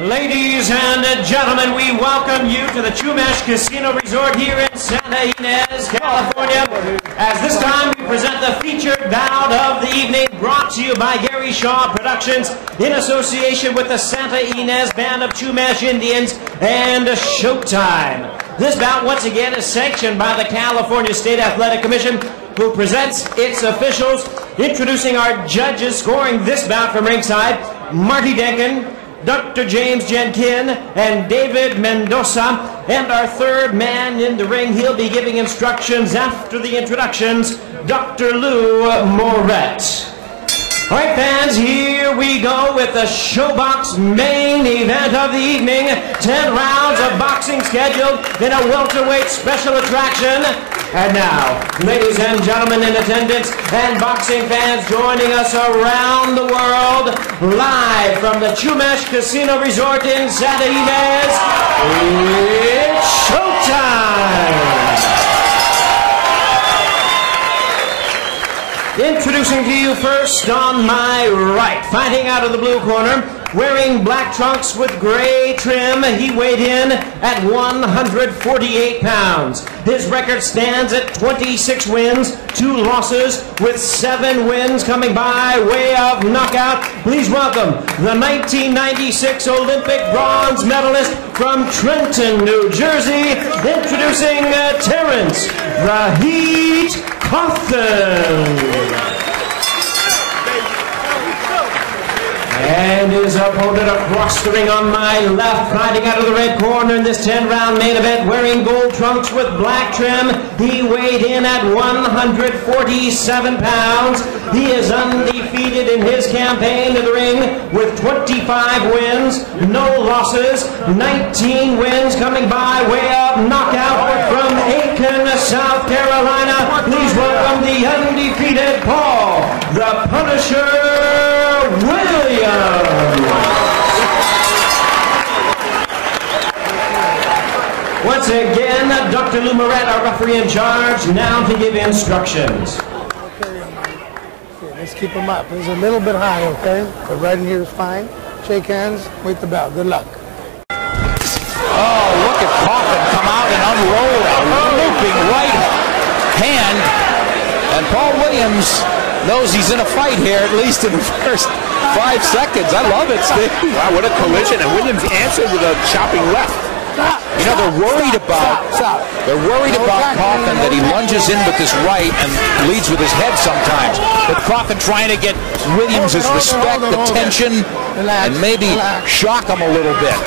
Ladies and gentlemen, we welcome you to the Chumash Casino Resort here in Santa Ynez, California. As this time we present the featured bout of the evening, brought to you by Gary Shaw Productions in association with the Santa Ynez Band of Chumash Indians and Showtime. This bout once again is sanctioned by the California State Athletic Commission, who presents its officials. Introducing our judges scoring this bout from ringside, Marty Denkin, Dr. James Jenkin, and David Mendoza. And our third man in the ring, he'll be giving instructions after the introductions, Dr. Lou Moret. All right, fans, here we go with the Showbox main event of the evening. 10 rounds of boxing scheduled in a welterweight special attraction. And now, ladies and gentlemen in attendance and boxing fans joining us around the world, live from the Chumash Casino Resort in Santa Ynez, it's showtime! Introducing to you first on my right, fighting out of the blue corner, wearing black trunks with gray trim, he weighed in at 148 pounds. His record stands at 26 wins, 2 losses, with 7 wins coming by way of knockout. Please welcome the 1996 Olympic bronze medalist from Trenton, New Jersey, introducing Terrence Cauthen. And his opponent across the ring on my left, fighting out of the red corner in this 10-round main event, wearing gold trunks with black trim. He weighed in at 147 pounds. He is undefeated in his campaign to the ring with 25 wins, no losses, 19 wins coming by way of knockout from Aiken, South Carolina. Please welcome the undefeated Paul, the Punisher Williams. Once again, Dr. Lou Moret, our referee in charge, now to give instructions. Okay, let's keep them up. It's a little bit high, okay? But right in here is fine. Shake hands, wait the bell. Good luck. Oh, look at Cauthen come out and unroll a looping right hand. And Paul Williams knows he's in a fight here, at least in the first 5 seconds. I love it, Steve. Wow, what a collision. And Williams answered with a chopping left. You know, they're worried about Cauthen, that he lunges in with his right and leads with his head sometimes. But Cauthen trying to get Williams' respect, attention, and maybe shock him a little bit.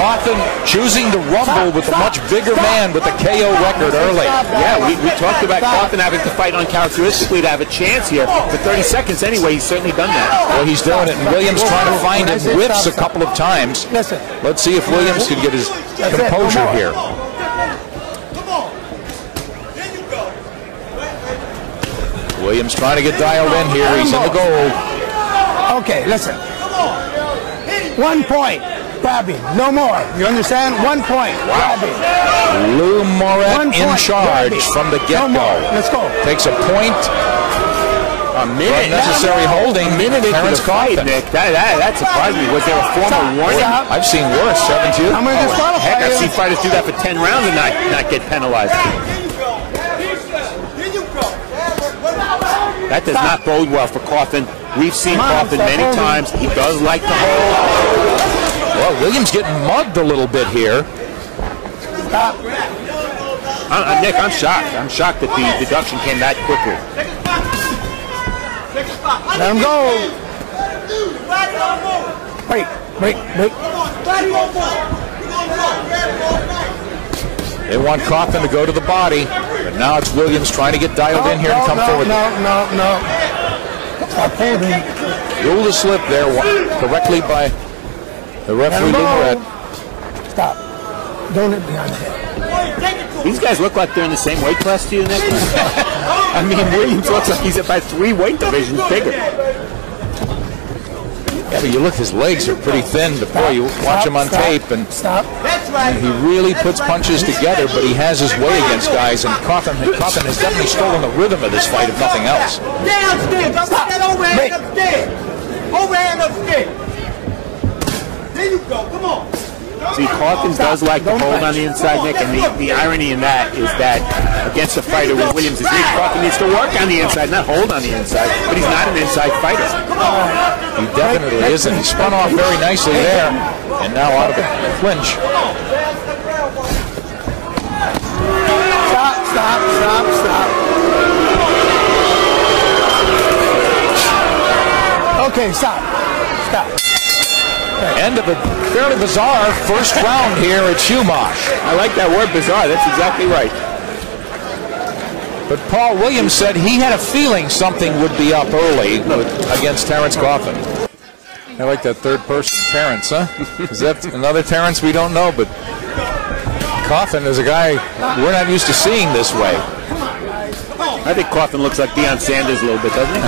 Cauthen choosing to rumble with a much bigger man with the KO record early. Yeah, we talked about Cauthen having to fight uncharacteristically to have a chance here. For 30 seconds anyway, he's certainly done that. Well, he's doing it, and Williams trying to find him whiffs a couple of times. Let's see if Williams can get his composure here. Williams trying to get dialed in here. He's in the goal. Okay, listen. 1 point. Grab him. No more. You understand? 1 point. Grab him. Lou Moret in charge from the get-go. No, let's go. Takes a point. A minute. Unnecessary holding. A minute into Terrence the fight, Cauthen. Nick. That surprised me. Was there a formal warning? I've seen worse, haven't you? I'm going to disqualify Heck, I've you. seen fighters do that for 10 rounds and not get penalized. That does not bode well for Cauthen. We've seen Cauthen many times. He does like to hold. Well, Williams getting mugged a little bit here. Nick, I'm shocked. I'm shocked that the deduction came that quickly. Let him go. Wait. They want Cauthen to go to the body, but now it's Williams trying to get dialed in here and come forward. No. Stop holding. Ruled a slip there correctly by the referee, Lou Moret. Stop. Don't hit behind the head. These guys look like they're in the same weight class to you, Nick. I mean, Williams looks like he's about 3 weight divisions bigger. Yeah, but you look, his legs are pretty thin before you watch him on tape, and he really puts punches together, but he has his way against guys, and Cauthen has definitely stolen the rhythm of this fight, if nothing else. Stay upstairs. Don't put that overhead upstairs. Overhead There you go. Come on. See, Cauthen does like to hold on the inside, Nick, and the irony in that is that against a fighter with Williams is weak, Cauthen needs to work on the inside, not hold on the inside, but he's not an inside fighter. He definitely isn't. He spun off very nicely there, and now out of the clinch. Stop. Okay, stop. End of a fairly bizarre first round here at Chumash. I like that word, bizarre. That's exactly right. But Paul Williams said he had a feeling something would be up early against Terrence Cauthen. I like that third person, Terrence, huh? Is that another Terrence we don't know? But Cauthen is a guy we're not used to seeing this way. I think Cauthen looks like Deion Sanders a little bit, doesn't he?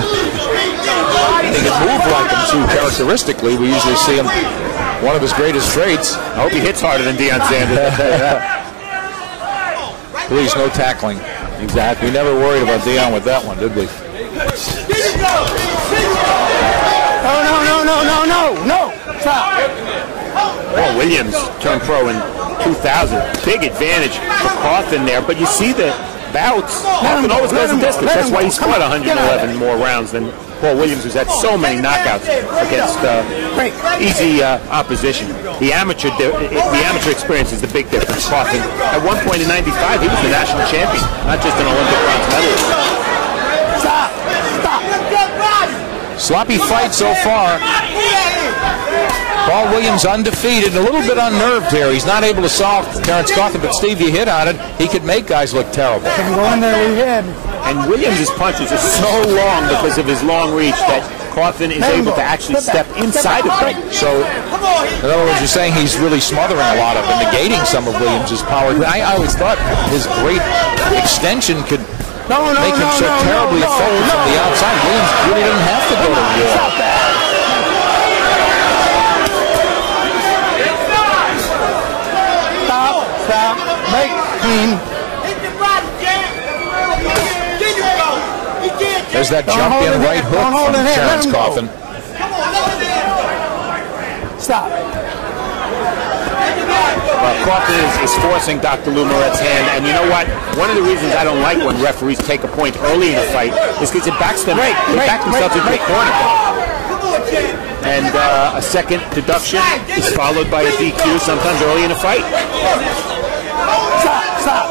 He can move like him too, characteristically. We usually see him, one of his greatest traits. I hope he hits harder than Deion Sanders. Please, no tackling. Exactly. We never worried about Deion with that one, did we? No. Stop. Paul Williams turned pro in 2000. Big advantage for Cauthen there, but you see the bouts. Cauthen always goes the distance. That's why he's fought 111 more rounds than Paul Williams, who's had so many knockouts against easy opposition. The amateur experience is the big difference. Cauthen, at one point in '95, he was the national champion, not just an Olympic bronze medalist. Stop. Sloppy fight so far. Paul Williams undefeated, a little bit unnerved here. He's not able to solve Terrence Cauthen, but Steve, you hit on it. He could make guys look terrible. Can go in there with your head. And Williams' punches are so long because of his long reach that Cauthen is able to actually step inside of them. So, in other words, you're saying he's really smothering a lot of and negating some of Williams' power. I always thought his great extension could make him so terribly effective from the outside. Williams really didn't have to go to war. Stop that. Stop. Make clean. There's that jump in right hook from Terrence Cauthen. Stop. Cauthen is forcing Dr. Lumaret's hand, and you know what? One of the reasons I don't like when referees take a point early in a fight is because it backs them. They back themselves into a corner. And a second deduction is followed by a DQ sometimes early in a fight. Stop.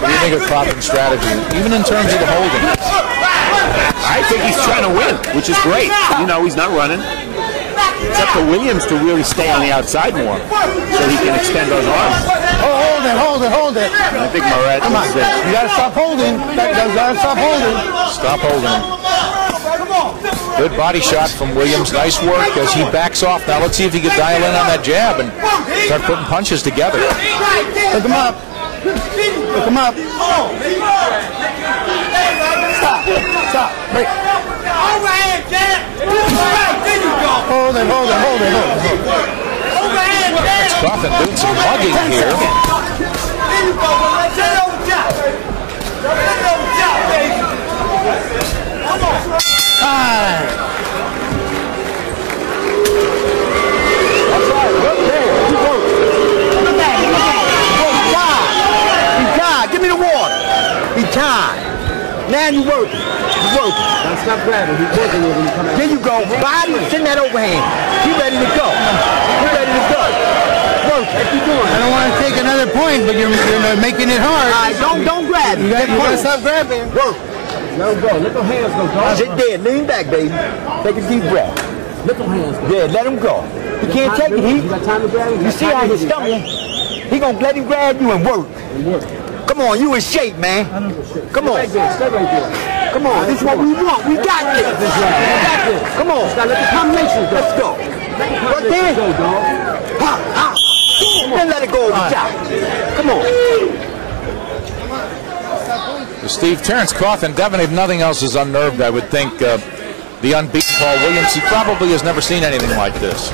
What do you think of Cauthen's strategy, even in terms of the holding? I think he's trying to win, which is great. You know, he's not running. It's up to Williams to really stay on the outside more so he can extend those arms. Hold it. I think Moret is it. You gotta stop holding. Stop holding. Good body shot from Williams. Nice work as he backs off. Now let's see if he can dial in on that jab and start putting punches together. Pick him up. Stop. Break. Overhand, Jack. There you go. Hold it. Overhand, Jack. Cauthen doing some mugging here. There you go. Let's turn it over top. Baby. Come on. Time. That's right. Look there. You work. Look at him. He's tired. Give me the water. He's tired. Now you working. Now stop grabbing. He's working when you come out. There you go. Body, send that overhand. You ready to go. Work. What you doing? I don't want to take another point, but you're making it hard. All right, don't grab him. You gotta stop grabbing. Work. Let him go. Let them hands go, dog. Sit there. Lean back, baby. Take a deep breath. Let them hands go. Yeah, let him go. He can't take it. You got time to grab him? You see how he's stumbling? He gonna let him grab you and work. Come on, you in shape, man. Come on. Stay right there. Come on, this is what we want. We got this. Come on. Let the combinations go. Let's go. Right there. Ha. Then let it go over top. Come on. Steve, Terrence Cauthen, definitely, if nothing else, is unnerved, I would think. The unbeaten Paul Williams, he probably has never seen anything like this.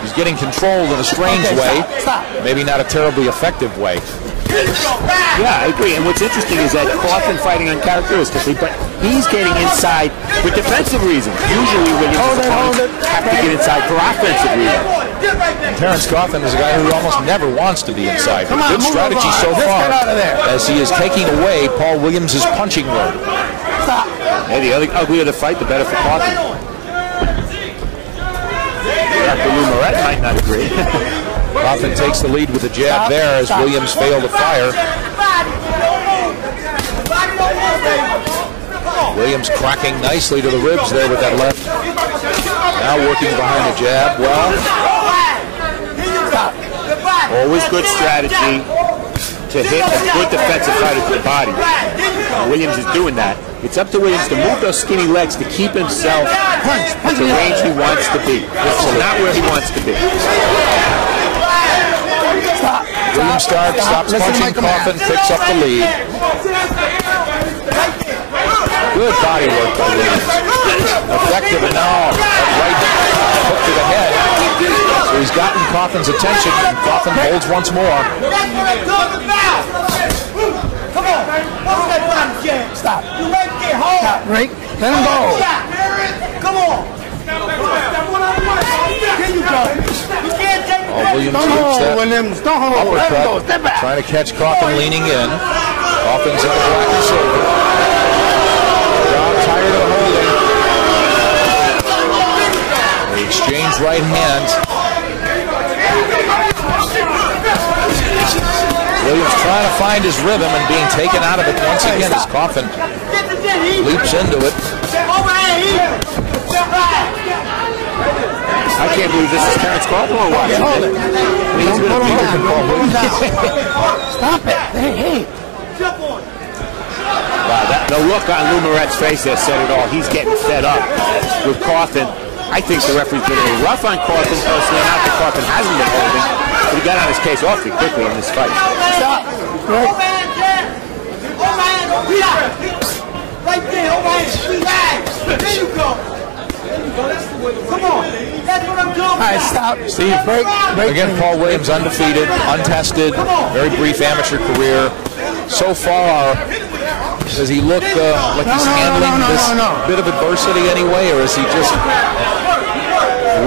He's getting controlled in a strange way, maybe not a terribly effective way. Yeah, I agree. And what's interesting is that Cauthen fighting uncharacteristically, but he's getting inside for defensive reasons. Usually Williams have to get inside for offensive reasons. Terrence Cauthen is a guy who almost never wants to be inside. Good strategy so far as he is taking away Paul Williams' punching load. Yeah, the uglier the fight, the better for Cauthen. Dr. Lou Moret might not agree. Cauthen takes the lead with a jab there as Williams failed to fire. Williams cracking nicely to the ribs there with that left. Now working behind the jab. Well, always good strategy to hit a good defensive fighter to the body. Williams is doing that. It's up to Williams to move those skinny legs to keep himself at the range he wants to be. This is not where he wants to be. Williams stops punching Cauthen, picks up the lead. Good body work by Williams. Effective, and now that right hook to the head. So he's gotten Cauthen's attention, and Cauthen holds once more. Come on. Stop. Stop, Rick. Let him go. Come on. Here you go. You can't take Oh, Williams Williams. Don't hold. Let him go. Step back. Trying to catch Cauthen leaning in. Cauthen's in the black and silver. Tired of holding. They exchange right hands. Williams trying to find his rhythm and being taken out of it once again as Cauthen leaps into it. I can't believe this is Terrence Cauthen or what? Hold it. Stop it. Hey. Wow, the look on Lou Moret's face there said it all. He's getting fed up with Cauthen. I think the referee's been a little rough on Cauthen personally. Not that Cauthen hasn't been holding, but he got on his case awfully quickly in this fight. Stop. Right there. There you go. Come on. That's what I'm doing. All right, stop. Steve, break. Again, Paul Williams undefeated, untested, very brief amateur career. So far, does he look like he's handling this bit of adversity anyway, or is he just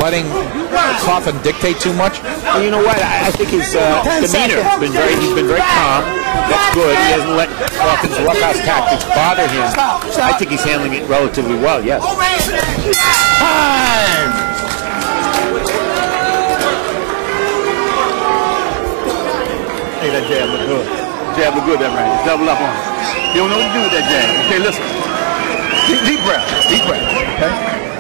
letting Cauthen dictate too much? Well, you know what? I think his demeanor has been he's been very calm. That's good. He hasn't let Cauthen's roughhouse tactics bother him. I think he's handling it relatively well, yes. Hey, that jab look good. Jab look good, that right. Double up on it. You don't know what to do with that jab. Okay, listen. Deep breath. Deep breath. Okay?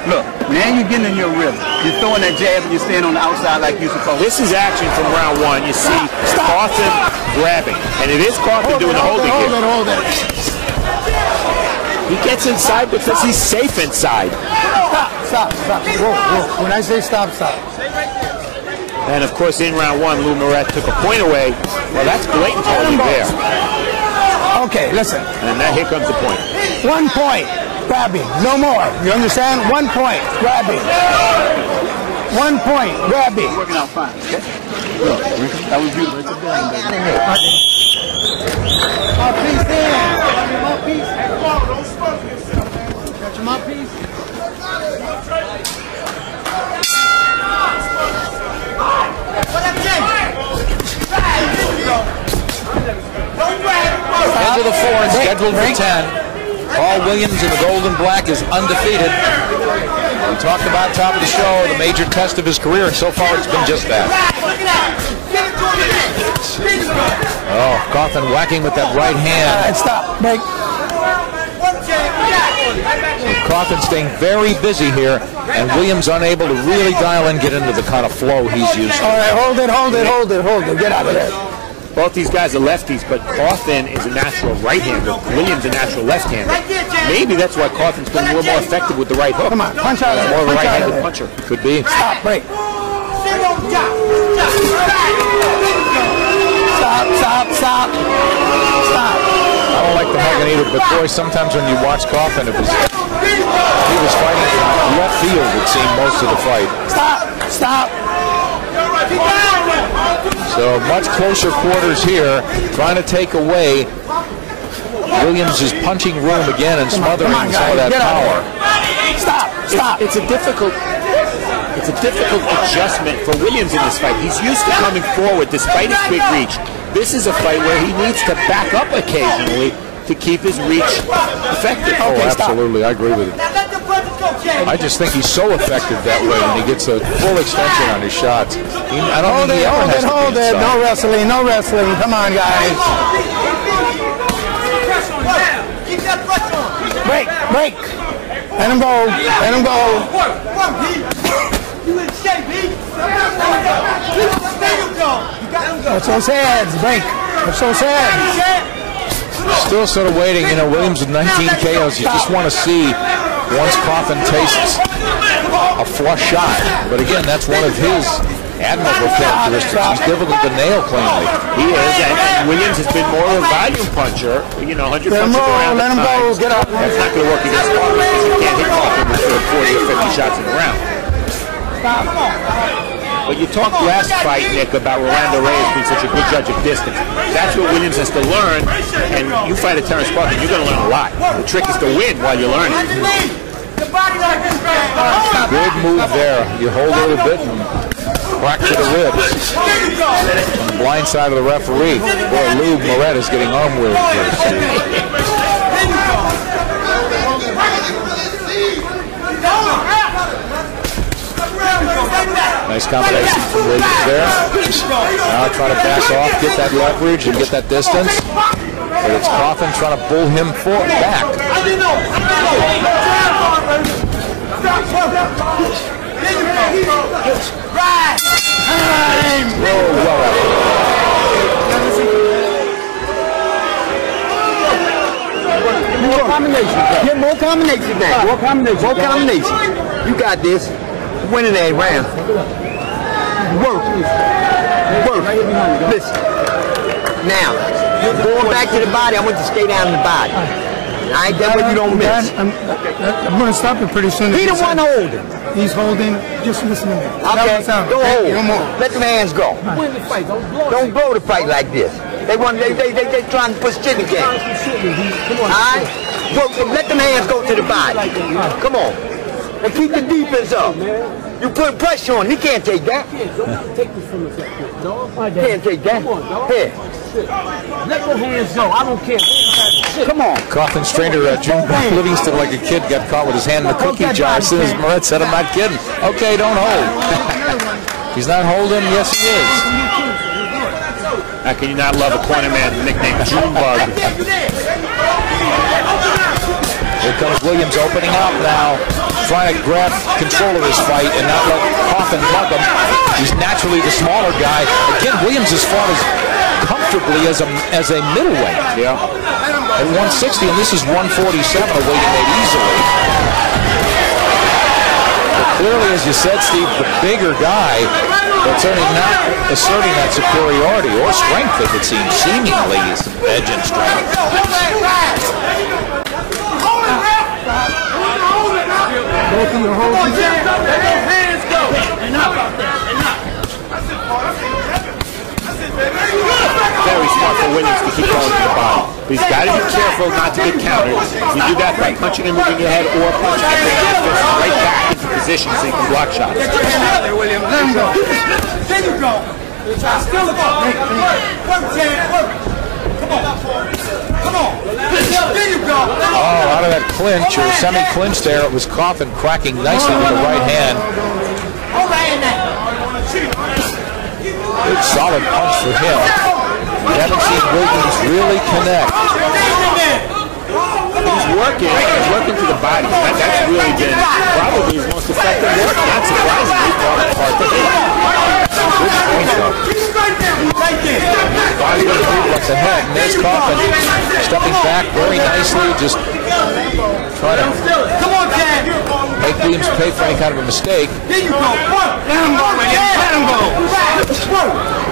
Look, now you're getting in your rhythm. You're throwing that jab and you're staying on the outside like you're supposed to. This is action from round one. You see Cauthen grabbing. And it is Cauthen doing the holding here. Hold it. He gets inside because he's safe inside. Stop. Whoa. When I say stop. And of course, in round one, Lou Moret took a point away. Well, that's blatant holding there. Okay, listen. And here comes the point. 1 point. Grabbing. No more. You understand? 1 point. Grabbing. 1 point. Grabbing. Working out fine, okay? Look, that was beautiful. Mouthpiece in. Mouthpiece. Got your mouthpiece? Into the fourth, scheduled for 10. Paul Williams in the gold and black is undefeated. We talked about top of the show, the major test of his career, and so far it's been just that. Oh, Cauthen whacking with that right hand. Stop. Break. Cauthen staying very busy here, and Williams unable to really dial in, get into the kind of flow he's used to. All right, hold it. Get out of there. Both these guys are lefties, but Cauthen is a natural right-hander. Williams a natural left-hander. Maybe that's why Cauthen's been a little more effective with the right hook. Come on, punch out of there. More of a right-handed puncher. Could be. Stop, break. Stop. I don't like the hugging either, but boy, sometimes when you watch Cauthen, he was fighting from left field, it seemed, most of the fight. Stop. So much closer quarters here, trying to take away Williams' punching room again and smothering some of that power. Stop. It's a difficult adjustment for Williams in this fight. He's used to coming forward despite his big reach. This is a fight where he needs to back up occasionally to keep his reach effective. Oh, absolutely. I agree with you. I just think he's so effective that way when he gets a full extension on his shots. I don't think he ever has to be inside. No wrestling, no wrestling. Come on, guys. Break. Let him go. That's those heads. Break. That's those heads. Still sort of waiting. You know, Williams with 19 KOs. You just want to see once Cauthen tastes a flush shot. But again, that's one of his admirable characteristics. He's difficult to nail cleanly. He is, and Williams has been more of a volume puncher. You know, 100 punches around. Let him go. Get up. That's not going to work against Cauthen because you can't hit Cauthen with 40 or 50 shots in a round. But you talked last fight, Nick, about Rolando Reyes being such a good judge of distance. That's what Williams has to learn, and you fight at Terrence Cauthen, you're going to learn a lot. The trick is to win while you're learning. Good move there. You hold a little bit and crack to the ribs. On the blind side of the referee. Boy, Lou Moret is getting arm weary here. Nice combination from Williams there. Now trying to back off, get that leverage and get that distance. But it's Cauthen trying to pull him back. Get more combination now. More combination. You got this. Winning that round. Work. Listen. Now, going back to the body, I want to stay down in the body. All right, that way you don't miss. I'm going to stop it pretty soon. He the one holding. He's holding. Just listen to me. Okay, go hold. No more. Let them hands go. Win the fight. Don't blow the fight like this. They trying to put shit in the game. All right? Let them hands go to the body. Come on. And keep the defense up. You put pressure on him. He can't take that. Can't take that. Here. Let the hands go. I don't care. Come on. Cauthen strainer June Livingston like a kid got caught with his hand in the cookie jar as soon as Moret said, I'm not kidding. Okay, don't hold. He's not holding. Yes, he is. How can you not love a corner man nicknamed Junebug? Here comes Williams opening up now, trying to grab control of his fight and not let Cauthen mug him. He's naturally the smaller guy. Again, Williams has fought as comfortably as a middleweight. Yeah. At 160, and this is 147, a weight he made easily. But clearly, as you said, Steve, the bigger guy, but certainly not asserting that superiority or strength, if it seems, seemingly is edge and strength. Very smart for Williams to keep going to the body. But he's got to be careful not to get countered. You do that by punching and moving your head or punching and bringing your fist right back into position so you can block shots. There you go. Still go. Work, Chad. Work. Come on. There you go. Oh, out of that clinch or semi-clinch there, it was Cauthen cracking nicely with the right hand. Good solid punch for him. We haven't seen Williams really connect. He's working to the body. That's really been probably his most effective work. Not surprisingly, hard to hit. Good point, though. Body's going to move like the head. And there's Cauthen stepping back very nicely, just trying to make Williams pay for any kind of a mistake. There you go. Let him go, man. Let him go.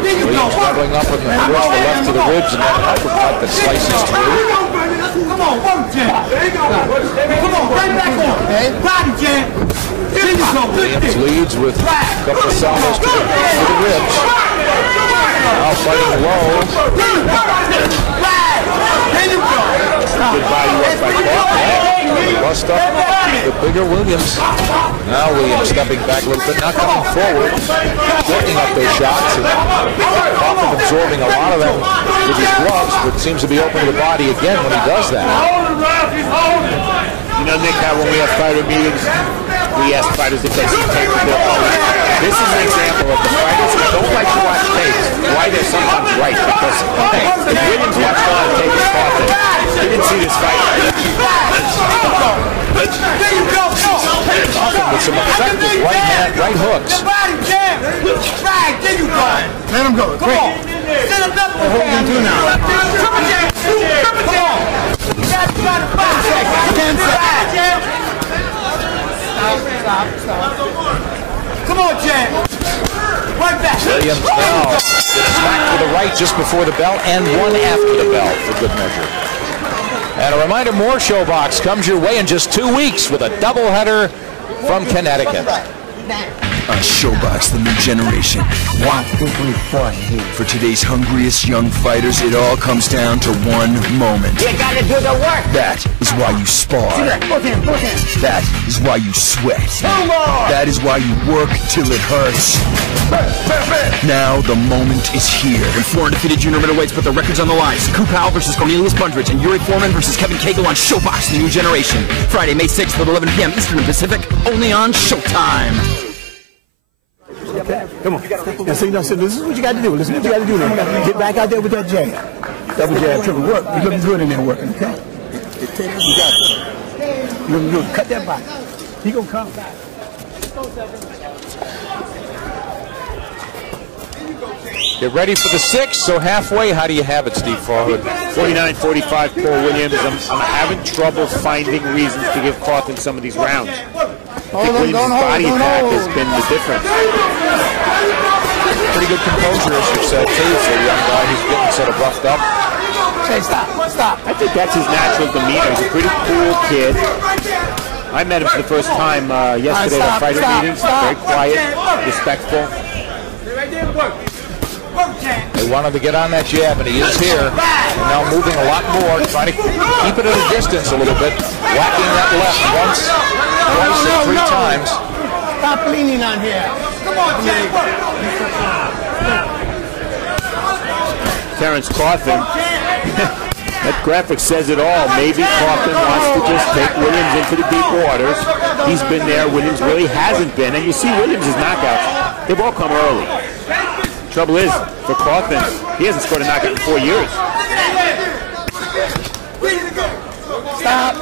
Williams doubling up with the wrist, the left to the ribs, and an uppercut that slices through. Come on, work, Jen. There you go. Come on, right back on. Body, Jen. There you go. Williams leads with a couple of salvos to the ribs. Now fighting low. Good body work by Cauthen. Bust up the bigger Williams. Now Williams stepping back a little bit, not coming forward, shortening up those shots. And Cauthen absorbing a lot of them with his gloves, but seems to be open to the body again when he does that. You know, Nick, how when we have fighter meetings, we ask fighters if they see tape of their opponent. This is an example of the fighters who don't like to watch tapes, why they're sometimes right. Because, hey, if Williams watched on tape of Cauthen, he didn't see this fight. Cauthen with some effective right hand, right hooks. Let him go. Quick. We're holding two now. Come on, Jack. Come on. Come on, Jack. Right back. Williams now smacked with the right just before the bell and one after the bell for good measure. And a reminder, more Showbox comes your way in just 2 weeks with a doubleheader from Connecticut. On Showbox, the new generation. 1, 2, 3, 4. For today's hungriest young fighters, it all comes down to one moment. You gotta do the work. That is why you spar. That is why you sweat. That is why you work till it hurts. Now the moment is here. And 4 undefeated junior middleweights put their records on the line. Saku Powell versus Cornelius Bundridge and Yuri Foreman versus Kevin Cagle on Showbox, the new generation. Friday, May 6th at 11 p.m. Eastern and Pacific, only on Showtime. Okay, come on. Now, so, this is what you got to do. Listen, what you got to do now. Get back out there with that jab. Double jab, triple work. You're looking good in there working, okay? You got it. You're looking good. Cut that body. He gonna come back. Get ready for the 6th, so halfway, how do you have it, Steve Farhood? 49-45, Paul Williams. I'm having trouble finding reasons to give Cauthen some of these rounds. I think Williams' body attack has been the difference. Pretty good composure, as you said, too, for a young guy who's getting sort of roughed up. Say stop. I think that's his natural demeanor. He's a pretty cool kid. I met him for the first time yesterday at fighter meetings. Very quiet, respectful. They wanted to get on that jab, and he is here. And now moving a lot more, trying to keep it at a distance a little bit. Whacking that left once, twice, and 3 times. Stop leaning on here. Come on, Jay. Terrence Cauthen. That graphic says it all. Maybe Cauthen wants to just take Williams into the deep waters. He's been there. Williams really hasn't been. And you see Williams' knockouts. They've all come early. Trouble is, for Cauthen, he hasn't scored a knockout in 4 years. Stop.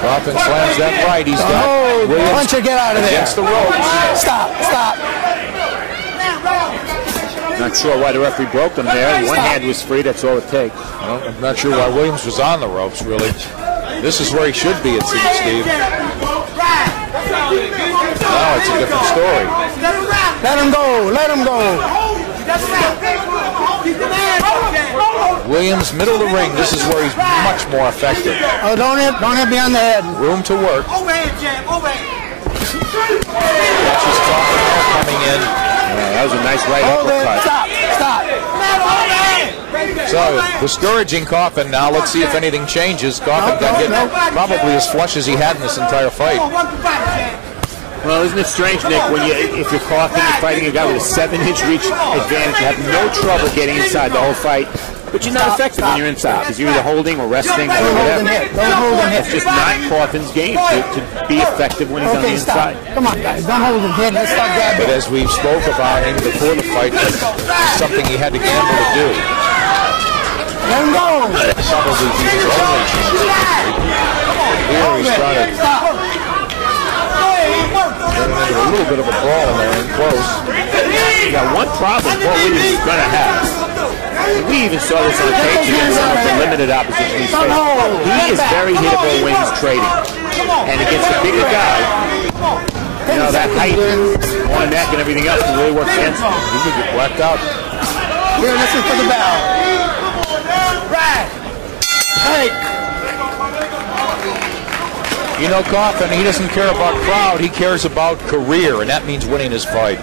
Cauthen slams that right. He's got Williams Puncher, get out of there. against the ropes. Stop. Not sure why the referee broke him there. One hand was free, that's all it takes. Well, I'm not sure why Williams was on the ropes, really. This is where he should be, it seems, Steve. Now it's a different story. Let him go. Williams, middle of the ring. This is where he's much more effective. Oh, don't hit behind the head. Room to work. Catches Cauthen coming in. That was a nice right uppercut. Stop. So, discouraging Cauthen now. Let's see if anything changes. Cauthen got hit probably as flush as he had in this entire fight. Well, isn't it strange, Nick, when if you're Cauthen, you're fighting a guy with a 7-inch reach advantage, you have no trouble getting inside the whole fight, but you're not effective when you're inside, because you're either holding or resting or whatever. It's just not Cauthen's game to be effective when he's on the inside. Come on, guys, don't hold him here. Let's start grabbing. But as we spoke about him before the fight, it's something he had to gamble to do. Let him go. Probably be his only chance. Here he's trying to get into a little bit of a brawl in there and close. Yeah, one problem Paul Williams is going to have. We even saw this on tape against some of the limited opposition he's faced. He is very hittable when he's trading. And against a bigger guy, You know, that height on neck and everything else really works against him. He could get blacked out. Here, listen for the bell. Right. Hey. You know, Cauthen, he doesn't care about crowd. He cares about career, and that means winning his fight.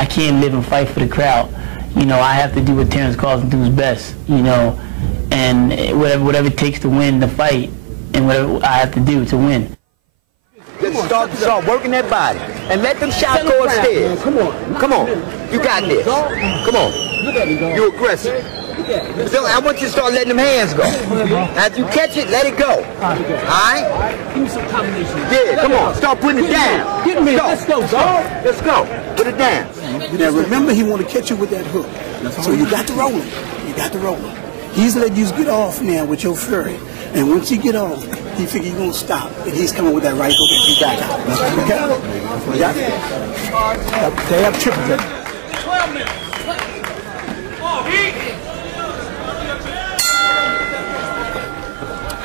I can't live and fight for the crowd. You know, I have to do what Terrence Cauthen does best, you know, and whatever it takes to win the fight and whatever I have to do to win. Just start working that body and let them shots go upstairs. Come on. You got this. Come on. You aggressive. So I want you to start letting them hands go. After you catch it, let it go. All right? Give me some combinations. Yeah, come on. Start putting it down. Let's go. Let's go. Put it down. Now remember, he want to catch you with that hook. So you got to roll him. He's letting you get off now with your fury. And once you get off, he figure you're going to stop. And he's coming with that right hook and you back out. Okay? Yeah. They have triple them. 12 minutes.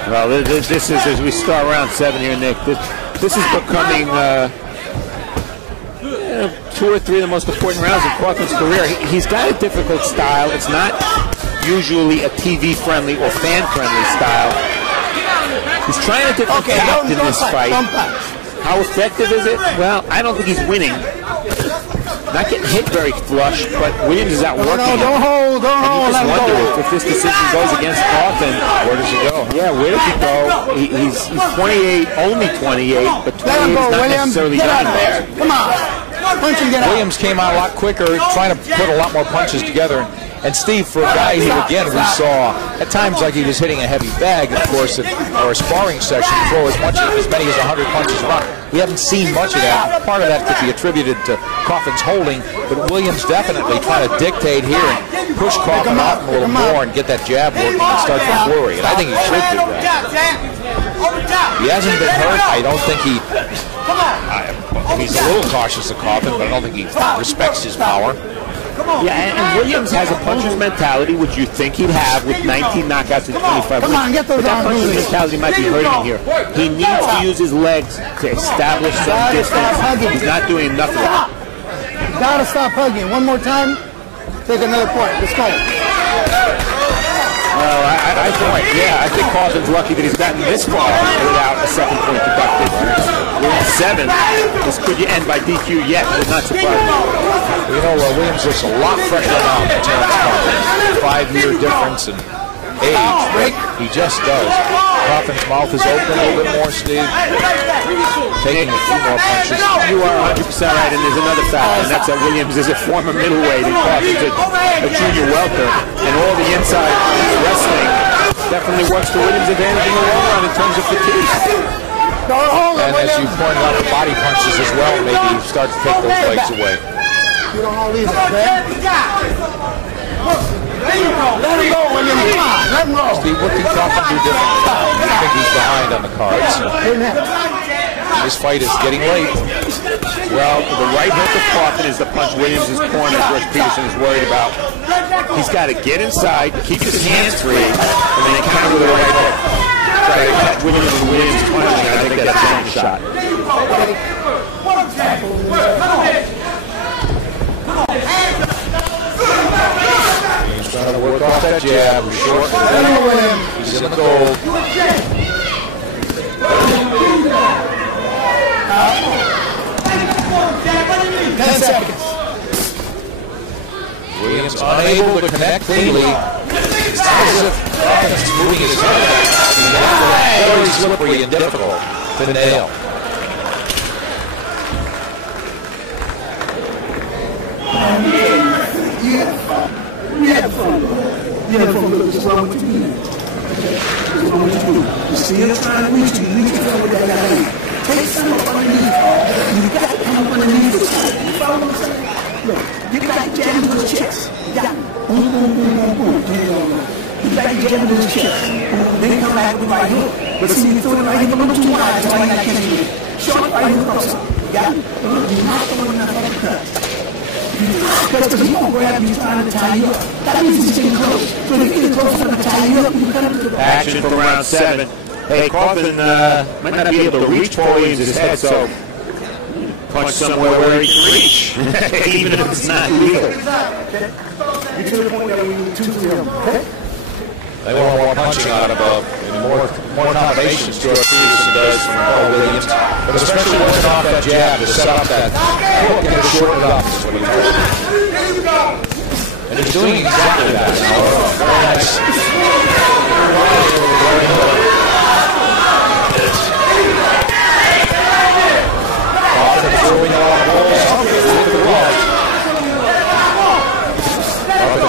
Well, this is, as we start round 7 here, Nick, this is becoming 2 or 3 of the most important rounds in Cauthen's career. He's got a difficult style. It's not usually a TV-friendly or fan-friendly style. He's trying a different tact in this fight. How effective is it? Well, I don't think he's winning. Not getting hit very flush, but Williams is out working. Don't hold. And you just wonder if this decision goes against Cauthen, where does he go? Yeah, where does he go? He's 28, only 28, but 28 is not necessarily done. Come on. Punch and get out. Williams came out a lot quicker, trying to put a lot more punches together. And Steve, for a guy who, again, we saw at times like he was hitting a heavy bag, of course, or a sparring session, throw as many as 100 punches around. We haven't seen much of that. Part of that could be attributed to Cauthen's holding, but Williams definitely trying to dictate here and push Cauthen out a little more and get that jab working and start to flurry. And I think he should do that. He hasn't been hurt. I don't think he's a little cautious of Cauthen, but I don't think he respects his power. Yeah, and Williams has a puncher's mentality, which you think he'd have with 19 knockouts in 25 weeks. But that puncher's mentality might be hurting him here. He needs to use his legs to establish some distance. He's not doing enough of that. Gotta stop hugging. One more time. Take another point. Let's go. Well, I think Cauthen's lucky that he's gotten this far without a second point deducted. We're at 7. This could end by DQ yet. Would not surprise me. You know, Williams looks a lot fresher now than Terrence Cauthen. 5-year difference in age. He just does. Cauthen's mouth is open a little bit more, Steve. Taking a few more punches. You are 100% right, and there's another factor, and that's that Williams is a former middleweight and Cauthen's a junior welter, and all the inside wrestling definitely works to Williams' advantage in the long run in terms of fatigue. And as you pointed out, the body punches as well maybe start to take those legs away. You don't hold either, okay? Let him go, William. Come on, let him go. Steve, what can Cauthen do different? I think he's behind on the cards. This fight is getting late. Well, the right hook of Cauthen is the punch Williams' corner, George Peterson is worried about. He's got to get inside, keep his hands free, and then counter with the right hook. Try to catch Williams' punch. I think that's a long shot. He's trying to work off that jab. Short. He's in the gold. 10 seconds. Williams unable to connect cleanly. It's as if Cauthen's moving his head. Very slippery and difficult to nail. You have fun. Just what I want you to do. Just what I want you to do. You see him trying to reach you. You need to come with that hand. Take some up underneath. You got to come up underneath this time. You follow what I'm saying? Look, get back, jab into his chest. You got it. Boom, boom, boom, boom, boom. Get back, jab into his chest. Then come back with right hook. But see, you throw the right hook a little too wide. That's why you're not catching it. Short right hook across. You got it? You're not throwing enough uppercut. Because he's going to grab you, trying to tie you up. That means he's getting close. So if you get close enough to tie you up, you cut up to the action from round 7. Hey, Cauthen might not be able to reach Paul Williams' head, so punch somewhere where he can reach, even if it's not legal. They want more punching out of more combinations George Peterson does from Paul Williams, but especially working off that jab to set up that hook and to shorten it up. And he's doing exactly that now. Very nice. Absorbing a lot of balls with the glove.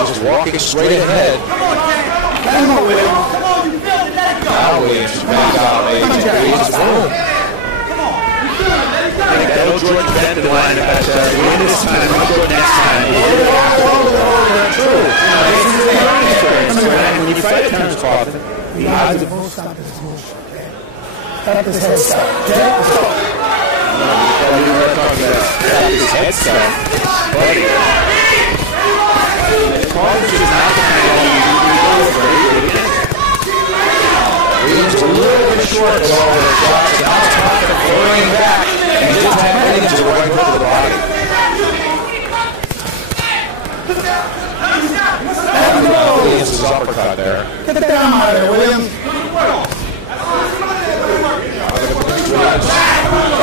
Just walking straight ahead. Now Williams back out, maybe. He's boom. I think that'll Jordan bend the line about win this time, I'll go next time. True. When you fight Terrence Cauthen, the odds of both stop is bullshit. Tap his head stop. his head start. Buddy. Cauthen's just not the kind of guy you do very good against. Williams a little bit short of all the shots. Now Cauthen throwing back. And he didn't have Williams to the right hook of the body. Williams' uppercut there. Get the down out of there, Williams.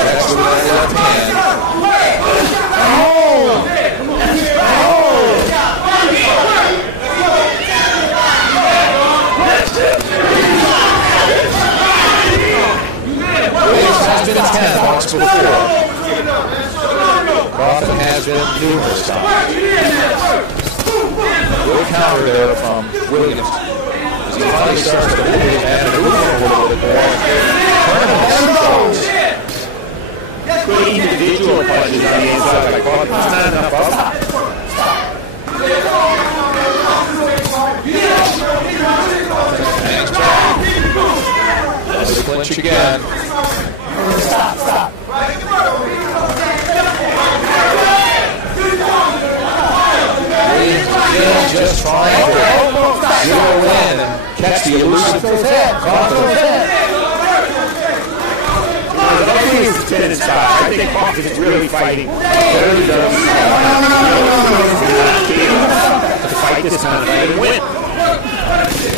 That's with that left hand. Williams has been 10 once before. Cauthen has been numerous times. Good counter there from Williams. As he finally starts to move his man and move a little bit more. Good individual punches on the inside by Cauthen. It's not enough up. Hangs back. They clinch again. Stop. Williams again just trying to zero in and catch the elusive Cauthen. I think it's 10 in spot. I think Cauthen is really fighting. Really does. To fight this kind of thing and win.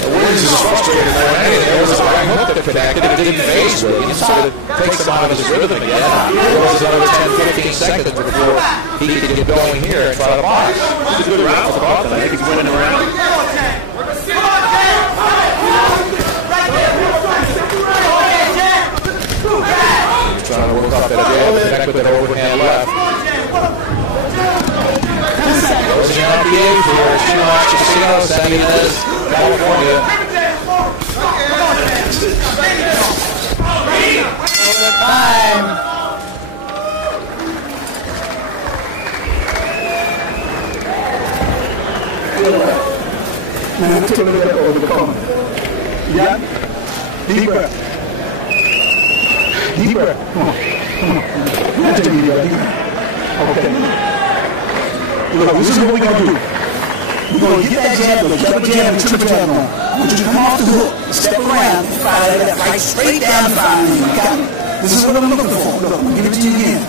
Williams is frustrated more than anything. There was a right hook that connected. It didn't phase Williams, so it takes him out of his rhythm again. It was another 10-15 seconds before he could get going here and try to box. It's a good round for Cauthen. I think he's winning the round. Trying to work off that jab, connect with that overhand left. Closing out the eighth here at Chumash Casino, San Ynez, California. Time. Now take a look over the corner. You got it? Deep breath. Deep breath. Come on. Let's take a deep breath. Okay. Look, this is what we're going to do. We're going to get that jab, the double jab and triple jab on. I want you to come off the hook, step around, fire that right straight down the fire lane. You got it? This is what I'm looking for. Look, I'm going to give it to you again.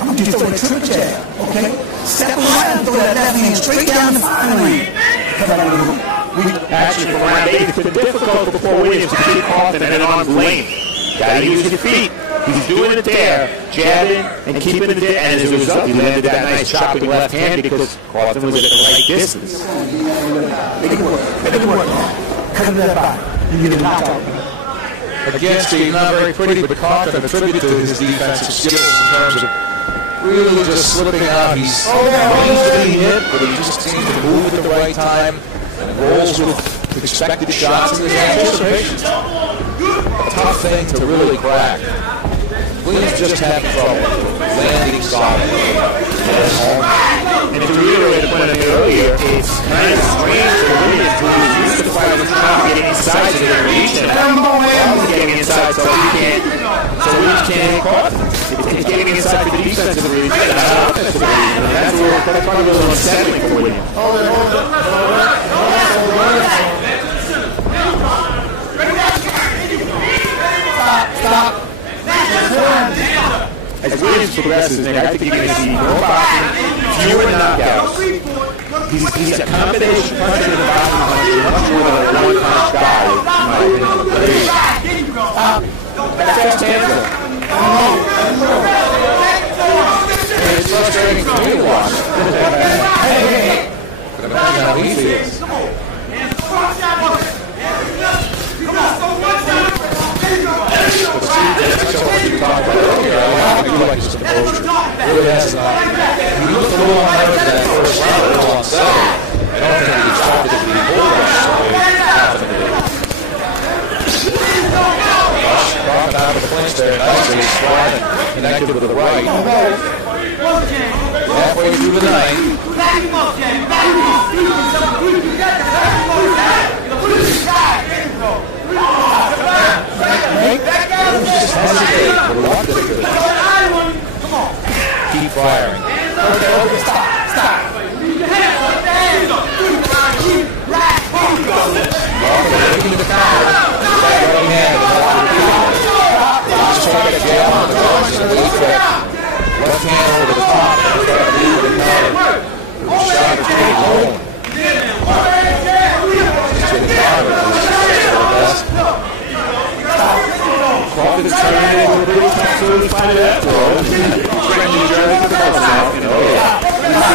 I'm going to throw that triple jab, okay? Step around, throw that left hand straight down the fire lane. Come out of the hook. Actually, for round 8, it's been difficult for Williams to keep Cauthen in an arm's length. Got to use your feet. He's doing it there, jabbing and keeping it there, and as a result, he landed that nice chopping left hand because Cauthen was at the right distance. Make it work. Cut that body. You get a knockout. Again, Steve, not very pretty, but Cauthen attributed to his defensive skills in terms of really just slipping out. He's easily hit, but he just seems to move at the right time and rolls with expected shots and his anticipations. A tough thing to really crack. Williams just having trouble landing solid. And to reiterate the point I made earlier, it's kind of strange for Williams who is used to fighters trying to get inside to their reach, and Cauthen's getting inside so he can't hit Cauthen. It's getting inside for the defensive reason and not the offensive reason. And that's probably a little unsettling for Williams. as Williams progresses, Nick, I think you're going to see more boxing, fewer knockouts. He's a combination puncher and a boxing puncher, much more than a one-punch guy, in my opinion. That's fast hands, though. It's frustrating for me to watch. But imagine how he feels. He looked a little higher than that first round, a little unsettled. I don't think he tried to be bull rush the way Cauthen out of the clinch there nicely, squatting, connected with the right. Halfway through the night. Just hesitate, reluctant. Keep firing. Okay, stop. Looking to the counter. Right hand. Just trying to jab on the punch and lead back. Left hand over the top. Lead with the counter. Shot is pretty low. Just to the counter. Cauthen's turning it over the absolutely fine at that throw. Trending Jerry to the ball now.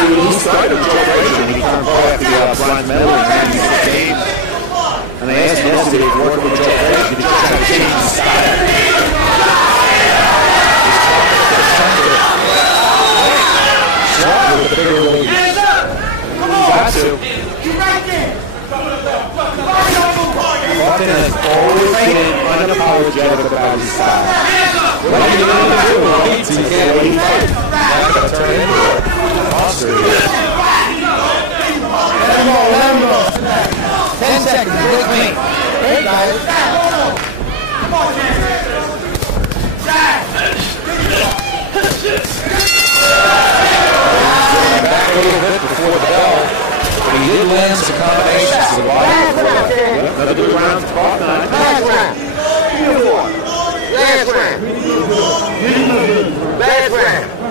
He started with Joe Frazier when he turned pro after Brian Medley and the game. And they asked him yesterday if working with Joe Frazier to try to change his style. Swat with a bigger lead. Got to. Cauthen has always been unapologetic about his style. What are you going to do? He can't wait. Not going to turn into a monster here. Let him go. 10 seconds. Good clean. Hey, guys. Come on, back a little bit before the bell. But he did land some combinations to the body. Another good round to Cauthen. Last round.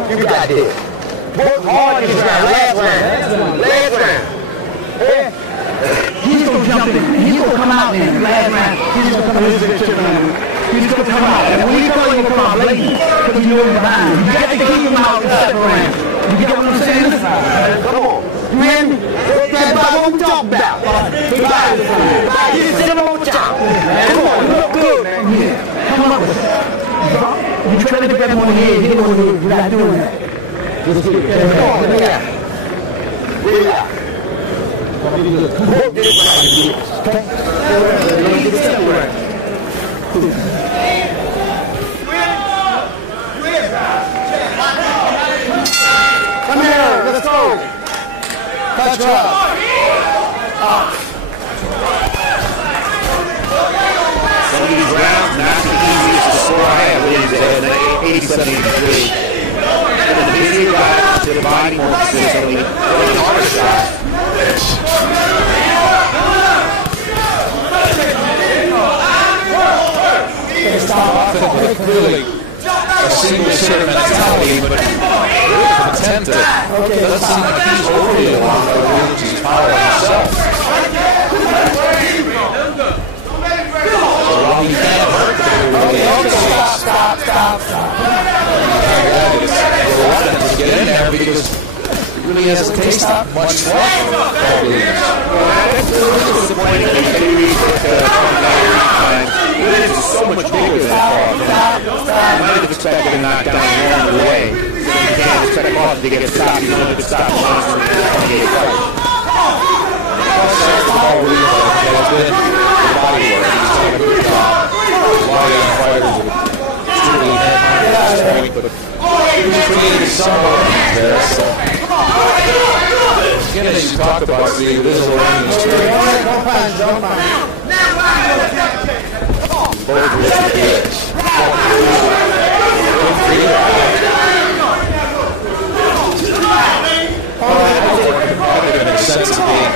You got this. Work hard this round. Last round. Yeah. He's going to jump in. He's going to come out in last round. He's going to come in. He's going to come out. And when he comes, he's going to come out blatant. Because you know he's behind. You got to keep him out the second round. You get what I'm saying? Come on. You hear me? That's about what we talking about. Sit on the top. Come on, you look good, man. Yeah. Come on. You try to get that on the head. Hit him on the head. We're not doing that. Just get it. Come on, let me out. Really out. Come on, get it right. Okay? Get it right. Come here, let's go. Touch up. Some of these rounds, not the easiest to score. I believe they had 87-83. The bigger guys to the body more consistently. The harder shots. Clearly a single hitter mentality, but attempted. It doesn't seem like he's overly alarmed by Williams' power himself. So while he can't hurt the stop. It's reluctant to get in there because it really hasn't tasted much flush for Williams. It's really disappointing that Williams is so much bigger than Cauthen. I might have expected a knockdown along the way. You can't expect Cauthen to get a stop. You don't have to stop constantly to get a fight. All Williams has been the body work. He's done a good job. A lot of young fighters have truly had this point, but he's created some openings there. So again, as you talked about, Steve, this is a learning experience. Both really good. That would have been a sense of being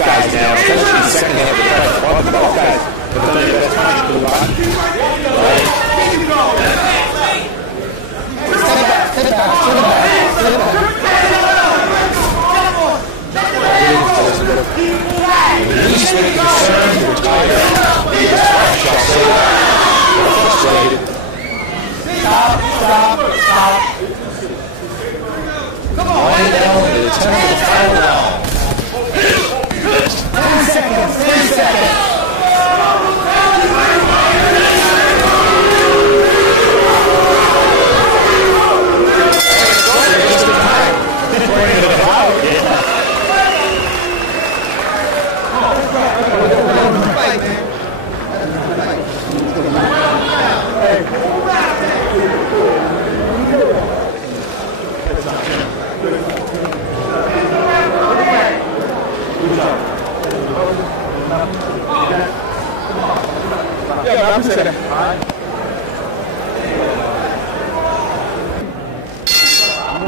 Guys now, especially second half of the fight. Both guys have done their best punch to the body. Least bit concerned, he retired. Shall say that. Frustrated. Stop. Winding down to the 10 of the final round. 10 seconds.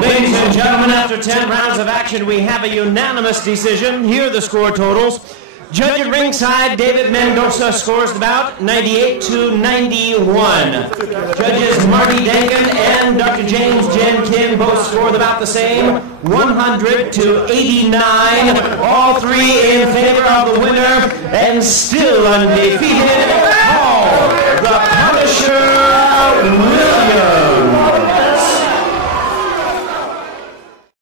Ladies and gentlemen, after 10 rounds of action, we have a unanimous decision. Here are the score totals. Judge at ringside, David Mendoza scores the bout 98-91. Judges Marty Dangan and Dr. James Jen Kim both score the bout the same, 100-89. All three in favor of the winner and still undefeated,